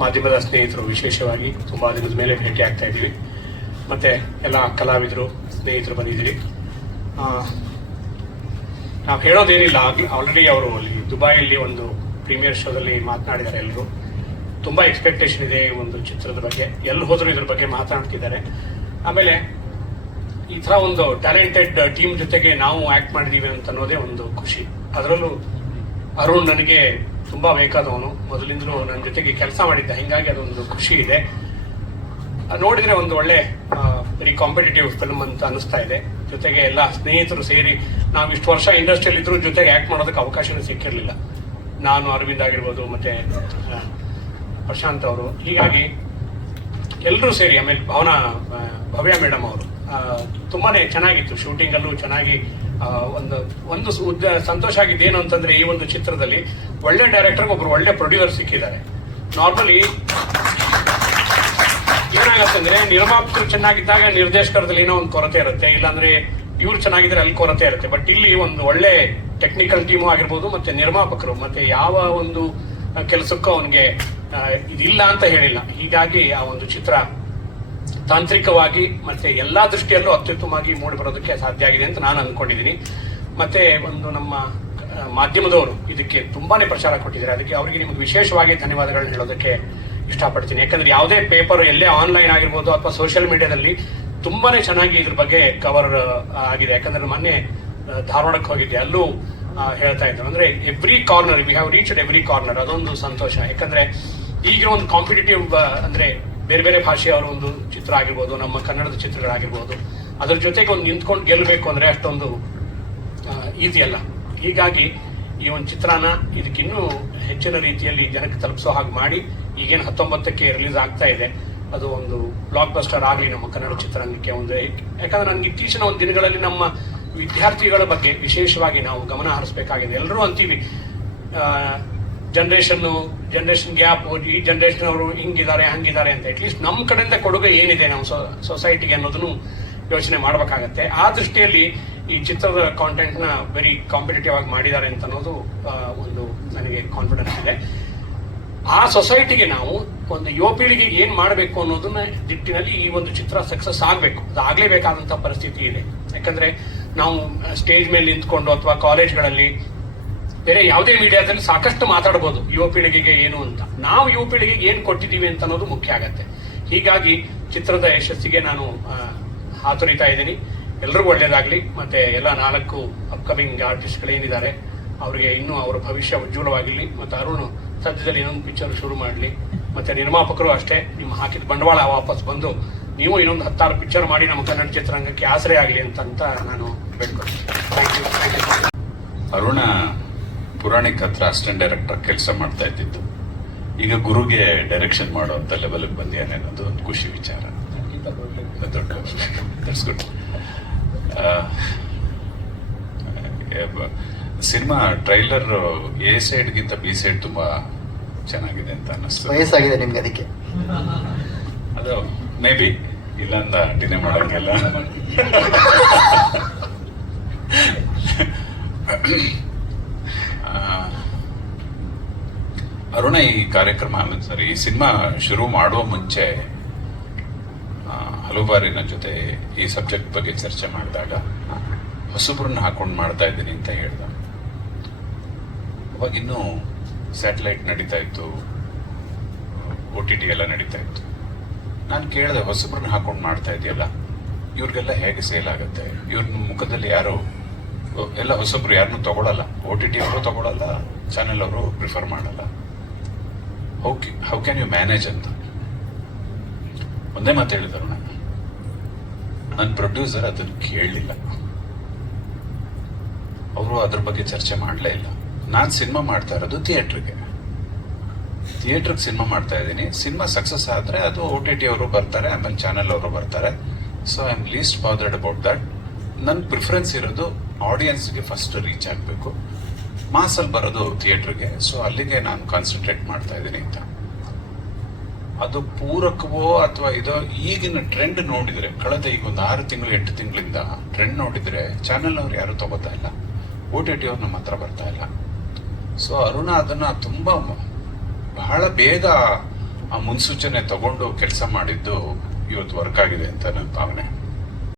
ಮಾಧ್ಯಮದ ಸ್ನೇಹಿತರು ವಿಶೇಷವಾಗಿ ತುಂಬ ದಿನದ ಮೇಲೆ ಭೇಟಿ ಆಗ್ತಾ ಇದ್ದೀವಿ. ಮತ್ತೆ ಎಲ್ಲ ಕಲಾವಿದರು, ಸ್ನೇಹಿತರು ಬಂದಿದ್ದೀರಿ. ನಾವು ಹೇಳೋದೇನಿಲ್ಲ ಆಲ್ರೆಡಿ ಅವರು ಅಲ್ಲಿ ದುಬೈಯಲ್ಲಿ ಒಂದು ಪ್ರೀಮಿಯರ್ ಶೋದಲ್ಲಿ ಮಾತನಾಡಿದ್ದಾರೆ ಎಲ್ಲರೂ. ತುಂಬಾ ಎಕ್ಸ್ಪೆಕ್ಟೇಷನ್ ಇದೆ ಈ ಒಂದು ಚಿತ್ರದ ಬಗ್ಗೆ. ಎಲ್ಲಿ ಹೋದರೂ ಇದ್ರ ಬಗ್ಗೆ ಮಾತನಾಡ್ತಿದ್ದಾರೆ. ಆಮೇಲೆ ಈ ತರ ಒಂದು ಟ್ಯಾಲೆಂಟೆಡ್ ಟೀಮ್ ಜೊತೆಗೆ ನಾವು ಆಕ್ಟ್ ಮಾಡಿದೀವಿ ಅಂತ ಅನ್ನೋದೇ ಒಂದು ಖುಷಿ. ಅದರಲ್ಲೂ ಅರುಣ್ ನನಗೆ ತುಂಬಾ ಬೇಕಾದವನು. ಮೊದಲಿಂದಲೂ ನನ್ನ ಜೊತೆಗೆ ಕೆಲಸ ಮಾಡಿದ್ದ, ಹಿಂಗಾಗಿ ಅದೊಂದು ಖುಷಿ ಇದೆ. ನೋಡಿದರೆ ಒಂದು ಒಳ್ಳೆ ವೆರಿ ಕಾಂಪಿಟೇಟಿವ್ ಫಿಲ್ಮ್ ಅಂತ ಅನಿಸ್ತಾ ಇದೆ. ಜೊತೆಗೆ ಎಲ್ಲ ಸ್ನೇಹಿತರು ಸೇರಿ, ನಾವು ಇಷ್ಟು ವರ್ಷ ಇಂಡಸ್ಟ್ರಿಯಲ್ಲಿ ಜೊತೆಗೆ ಆಕ್ಟ್ ಮಾಡೋದಕ್ಕೆ ಅವಕಾಶವೂ ಸಿಕ್ಕಿರಲಿಲ್ಲ. ನಾನು ಅರವಿಂದ್ ಆಗಿರ್ಬೋದು, ಮತ್ತೆ ಪ್ರಶಾಂತ್ ಅವರು. ಹೀಗಾಗಿ ಎಲ್ಲರೂ ಸೇರಿ ಆಮೇಲೆ ಭಾವನಾ ಭವ್ಯ ಮೇಡಮ್ ಅವರು. ತುಂಬಾ ಚೆನ್ನಾಗಿತ್ತು. ಶೂಟಿಂಗಲ್ಲೂ ಚೆನ್ನಾಗಿ ಒಂದು ಒಂದು ಉದ್ದ ಸಂತೋಷ ಆಗಿದ್ದು ಏನು ಅಂತಂದ್ರೆ ಈ ಒಂದು ಚಿತ್ರದಲ್ಲಿ ಒಳ್ಳೆ ಡೈರೆಕ್ಟರ್ ಒಬ್ರು ಒಳ್ಳೆ ಪ್ರೊಡ್ಯೂಸರ್ ಸಿಕ್ಕಿದ್ದಾರೆ. ನಾರ್ಮಲಿ ಏನಾಗತ್ತಂದ್ರೆ ನಿರ್ಮಾಪಕರು ಚೆನ್ನಾಗಿದ್ದಾಗ ನಿರ್ದೇಶಕರದಲ್ಲಿ ಏನೋ ಒಂದು ಕೊರತೆ ಇರುತ್ತೆ. ಇಲ್ಲಾಂದ್ರೆ ಇವ್ರು ಚೆನ್ನಾಗಿದ್ರೆ ಅಲ್ಲಿ ಕೊರತೆ ಇರುತ್ತೆ. ಬಟ್ ಇಲ್ಲಿ ಒಂದು ಒಳ್ಳೆ ಟೆಕ್ನಿಕಲ್ ಟೀಮು ಆಗಿರ್ಬೋದು, ಮತ್ತೆ ನಿರ್ಮಾಪಕರು ಮತ್ತೆ ಯಾವ ಒಂದು ಕೆಲಸಕ್ಕೂ ಅವನಿಗೆ ಇದಿಲ್ಲ ಅಂತ ಹೇಳಿಲ್ಲ. ಹೀಗಾಗಿ ಆ ಒಂದು ಚಿತ್ರ ತಾಂತ್ರಿಕವಾಗಿ ಮತ್ತೆ ಎಲ್ಲಾ ದೃಷ್ಟಿಯಲ್ಲೂ ಅತ್ಯುತ್ತಮವಾಗಿ ಮೂಡಿ ಬರೋದಕ್ಕೆ ಸಾಧ್ಯ ಆಗಿದೆ ಅಂತ ನಾನು ಅಂದ್ಕೊಂಡಿದ್ದೀನಿ. ಮತ್ತೆ ಒಂದು ನಮ್ಮ ಮಾಧ್ಯಮದವರು ಇದಕ್ಕೆ ತುಂಬಾನೇ ಪ್ರಚಾರ ಕೊಟ್ಟಿದ್ದಾರೆ. ಅದಕ್ಕೆ ಅವರಿಗೆ ನಿಮಗೆ ವಿಶೇಷವಾಗಿ ಧನ್ಯವಾದಗಳನ್ನ ಹೇಳೋದಕ್ಕೆ ಇಷ್ಟಪಡ್ತೀನಿ. ಯಾಕಂದ್ರೆ ಯಾವುದೇ ಪೇಪರ್ ಎಲ್ಲೇ ಆನ್ಲೈನ್ ಆಗಿರ್ಬೋದು ಅಥವಾ ಸೋಷಿಯಲ್ ಮೀಡಿಯಾದಲ್ಲಿ ತುಂಬಾನೇ ಚೆನ್ನಾಗಿ ಇದ್ರ ಬಗ್ಗೆ ಕವರ್ ಆಗಿದೆ. ಯಾಕಂದ್ರೆ ಮೊನ್ನೆ ಧಾರವಾಡಕ್ಕೆ ಹೋಗಿದ್ದೆ. ಅಲ್ಲೂ ಹೇಳ್ತಾ ಇದ್ರು. ಅಂದ್ರೆ every corner we have reached every corner ಅದೊಂದು ಸಂತೋಷ. ಯಾಕಂದ್ರೆ ಈಗಿರೋ ಒಂದು ಕಾಂಪಿಟೇಟಿವ್ ಅಂದ್ರೆ ಬೇರೆ ಬೇರೆ ಭಾಷೆಯವರ ಒಂದು ಚಿತ್ರ ಆಗಿರ್ಬೋದು, ನಮ್ಮ ಕನ್ನಡದ ಚಿತ್ರಗಳಾಗಿರ್ಬೋದು. ಅದ್ರ ಜೊತೆಗೆ ಒಂದು ನಿಂತ್ಕೊಂಡು ಗೆಲ್ಲಬೇಕು ಅಂದರೆ ಅಷ್ಟೊಂದು ಈಸಿ ಅಲ್ಲ. ಹೀಗಾಗಿ ಈ ಒಂದು ಚಿತ್ರನ ಇದಕ್ಕಿನ್ನೂ ಹೆಚ್ಚಿನ ರೀತಿಯಲ್ಲಿ ಜನಕ್ಕೆ ತಲುಪಿಸೋ ಹಾಗೆ ಮಾಡಿ, ಈಗೇನು ಹತ್ತೊಂಬತ್ತಕ್ಕೆ ರಿಲೀಸ್ ಆಗ್ತಾ ಇದೆ. ಅದು ಒಂದು ಬ್ಲಾಕ್ ಬಸ್ಟರ್ ಆಗಲಿ ನಮ್ಮ ಕನ್ನಡ ಚಿತ್ರರಂಗಕ್ಕೆ ಒಂದು ಯಾಕಂದ್ರೆ ನನಗೆ ಇತ್ತೀಚಿನ ಒಂದು ದಿನಗಳಲ್ಲಿ ನಮ್ಮ ವಿದ್ಯಾರ್ಥಿಗಳ ಬಗ್ಗೆ ವಿಶೇಷವಾಗಿ ನಾವು ಗಮನ ಹರಿಸಬೇಕಾಗಿದೆ. ಎಲ್ಲರೂ ಅಂತೀವಿ ಜನರೇಷನ್ ಜನರೇಷನ್ ಗ್ಯಾಪ್ ಈ ಜನರೇಷನ್ ಅವರು ಹಿಂಗಿದ್ದಾರೆ, ಹಂಗಿದ್ದಾರೆ ಅಂತ ಅಟ್ಲೀಸ್ಟ್ ನಮ್ಮ ಕಡೆಯಿಂದ ಕೊಡುಗೆ ಏನಿದೆ ನಮ್ಮ ಸೊಸೈಟಿಗೆ ಅನ್ನೋದನ್ನು ಯೋಚನೆ ಮಾಡಬೇಕಾಗತ್ತೆ. ಆ ದೃಷ್ಟಿಯಲ್ಲಿ ಈ ಚಿತ್ರದ ಕಾಂಟೆಂಟ್ನ ವೆರಿ ಕಾಂಪಿಟೇಟಿವ್ ಆಗಿ ಮಾಡಿದ್ದಾರೆ ಅಂತ ಅನ್ನೋದು ಒಂದು ನನಗೆ ಕಾನ್ಫಿಡೆನ್ಸ್ ಇದೆ. ಆ ಸೊಸೈಟಿಗೆ ನಾವು ಒಂದು ಯುವ ಪೀಳಿಗೆಗೆ ಏನು ಮಾಡಬೇಕು ಅನ್ನೋದನ್ನ ದಿಟ್ಟಿನಲ್ಲಿ ಈ ಒಂದು ಚಿತ್ರ ಸಕ್ಸಸ್ ಆಗಬೇಕು. ಅದು ಆಗ್ಲೇಬೇಕಾದಂತ ಪರಿಸ್ಥಿತಿ ಇದೆ. ಯಾಕಂದ್ರೆ ನಾವು ಸ್ಟೇಜ್ ಮೇಲೆ ನಿಂತ್ಕೊಂಡು ಅಥವಾ ಕಾಲೇಜ್ಗಳಲ್ಲಿ ಬೇರೆ ಯಾವುದೇ ಮೀಡಿಯಾದಲ್ಲಿ ಸಾಕಷ್ಟು ಮಾತಾಡಬಹುದು ಯುವ ಪೀಳಿಗೆಗೆ ಏನು ಅಂತ. ನಾವು ಯುವ ಪೀಳಿಗೆಗೆ ಏನು ಕೊಟ್ಟಿದ್ದೀವಿ ಅಂತ ಅನ್ನೋದು ಮುಖ್ಯ ಆಗತ್ತೆ. ಹೀಗಾಗಿ ಚಿತ್ರದ ಯಶಸ್ಸಿಗೆ ನಾನು ಹಾತೊರಿತಾ ಇದ್ದೀನಿ. ಎಲ್ರಿಗೂ ಒಳ್ಳೇದಾಗ್ಲಿ. ಮತ್ತೆ ಎಲ್ಲ ನಾಲ್ಕು ಅಪ್ಕಮಿಂಗ್ ಆರ್ಟಿಸ್ಟ್ಗಳೇನಿದ್ದಾರೆ ಅವರಿಗೆ ಇನ್ನೂ ಅವರ ಭವಿಷ್ಯ ಉಜ್ವಲವಾಗಿರ್ಲಿ. ಮತ್ತೆ ಅರುಣ್ ಸದ್ಯದಲ್ಲಿ ಇನ್ನೊಂದು ಪಿಕ್ಚರ್ ಶುರು ಮಾಡಲಿ. ಮತ್ತೆ ನಿರ್ಮಾಪಕರು ಅಷ್ಟೇ, ನಿಮ್ಮ ಹಾಕಿದ ಬಂಡವಾಳ ವಾಪಸ್ ಬಂದು ನೀವು ಇನ್ನೊಂದು ಹತ್ತಾರು ಪಿಕ್ಚರ್ ಮಾಡಿ ನಮ್ಮ ಕನ್ನಡ ಚಿತ್ರರಂಗಕ್ಕೆ ಆಸರೆ ಆಗಲಿ ಅಂತ ಅಂತ ನಾನು ಬೇಡ್ಕೊಳ್ತೀನಿ. ಅರುಣ ಪುರಾಣಿಕ್ ಹತ್ರ ಅಸಿಸ್ಟೆಂಟ್ ಡೈರೆಕ್ಟರ್ ಕೆಲಸ ಮಾಡ್ತಾ ಇದ್ದಿದ್ದು. ಈಗ ಗುರುಗೆ ಡೈರೆಕ್ಷನ್ ಮಾಡುವಂತ ಲೆವೆಲ್ಗೆ ಬಂದಿದ್ದಾನೆ ಅನ್ನೋದು ಒಂದು ಖುಷಿ ವಿಚಾರ. ದೊಡ್ಡ ಗುಡ್ ಸಿನಿಮಾ ಟ್ರೈಲರ್ ಎ ಸೈಡ್ಗಿಂತ ಬಿ ಸೈಡ್ ತುಂಬಾ ಚೆನ್ನಾಗಿದೆ ಅಂತ ಅನ್ನಿಸ್ತು. ವಯಸ್ಸಾಗಿದೆ ನಿಮ್ಗೆ ಅದಕ್ಕೆ? ಅದು ಮೇ ಬಿ ಇಲ್ಲಂದ ಡಿನೇ ಮಾಡೋಂಗಿಲ್ಲ. ಅರುಣ ಈ ಕಾರ್ಯಕ್ರಮ ಸರಿ, ಈ ಸಿನಿಮಾ ಶುರು ಮಾಡುವ ಮುಂಚೆ ಹಲವು ಬಾರಿ ನನ್ನ ಜೊತೆ ಈ ಸಬ್ಜೆಕ್ಟ್ ಬಗ್ಗೆ ಚರ್ಚೆ ಮಾಡಿದಾಗ ಹೊಸಬ್ರನ್ನ ಹಾಕೊಂಡು ಮಾಡ್ತಾ ಇದ್ದೀನಿ ಅಂತ ಹೇಳ್ದ. ಅವಾಗ ಇನ್ನೂ ಸ್ಯಾಟಲೈಟ್ ನಡೀತಾ ಇತ್ತು, ಒ ಟಿ ಟಿ ಎಲ್ಲ ನಡೀತಾ ಇತ್ತು. ನಾನು ಕೇಳಿದೆ, ಹೊಸಬ್ರನ್ನ ಹಾಕೊಂಡು ಮಾಡ್ತಾ ಇದೆಯಲ್ಲ, ಇವ್ರಿಗೆಲ್ಲ ಹೇಗೆ ಸೇಲ್ ಆಗುತ್ತೆ? ಇವ್ರ ಮುಖದಲ್ಲಿ ಯಾರು ಎಲ್ಲ ಹೊಸಬ್ರು ಯಾರನ್ನೂ ತಗೊಳಲ್ಲ. ಒ ಟಿ ಟಿ ಅವರು ತಗೊಳಲ್ಲ. ಚಾನೆಲ್ ಅವರು ಪ್ರಿಫರ್ ಮಾಡಲ್ಲ. How how can you manage ಅಂತ. ಒಂದೇ ಮಾತು ಹೇಳಿದರು ನಾನು ನನ್ನ ಪ್ರೊಡ್ಯೂಸರ್ ಅದನ್ನು ಕೇಳಲಿಲ್ಲ ಅವರು ಅದ್ರ ಬಗ್ಗೆ ಚರ್ಚೆ ಮಾಡಲೇ ಇಲ್ಲ. ನಾನು ಸಿನಿಮಾ ಮಾಡ್ತಾ ಇರೋದು ಥಿಯೇಟ್ರಿಗೆ ಥಿಯೇಟ್ರಿಗೆ ಸಿನಿಮಾ ಮಾಡ್ತಾ ಇದ್ದೀನಿ. ಸಿನಿಮಾ ಸಕ್ಸಸ್ ಆದ್ರೆ ಅದು ಓ ಟಿ ಟಿ ಅವರು ಬರ್ತಾರೆ, ಆಮೇಲೆ ಚಾನೆಲ್ ಅವರು ಬರ್ತಾರೆ. So I am least bothered about that ನನ್ನ ಪ್ರಿಫರೆನ್ಸ್ ಇರೋದು ಆಡಿಯನ್ಸ್ಗೆ ಫಸ್ಟ್ ರೀಚ್ ಆಗಬೇಕು. ಮಾಸಲ್ಲಿ ಬರೋದು ಥಿಯೇಟ್ರಿಗೆ ಸೊ ಅಲ್ಲಿಗೆ ನಾನು ಕಾನ್ಸಂಟ್ರೇಟ್ ಮಾಡ್ತಾ ಇದ್ದೀನಿ ಅಂತ. ಅದು ಪೂರಕವೋ ಅಥವಾ ಇದೋ ಈಗಿನ ಟ್ರೆಂಡ್ ನೋಡಿದರೆ, ಕಳೆದ ಈಗ ಒಂದು ಆರು ತಿಂಗಳು, ಎಂಟು ತಿಂಗಳಿಂದ ಟ್ರೆಂಡ್ ನೋಡಿದರೆ ಚಾನೆಲ್ ಅವ್ರು ಯಾರು ತಗೋತಾ ಇಲ್ಲ. ಓ ಟಿ ಟಿ ಅವ್ರು ನಮ್ಮ ಹತ್ರ ಬರ್ತಾ ಇಲ್ಲ. ಸೊ ಅರುಣ ಅದನ್ನು ತುಂಬ ಬಹಳ ಬೇಗ ಆ ಮುನ್ಸೂಚನೆ ತಗೊಂಡು ಕೆಲಸ ಮಾಡಿದ್ದು ಇವತ್ತು ವರ್ಕ್ ಆಗಿದೆ ಅಂತ ನನ್ನ ಭಾವನೆ.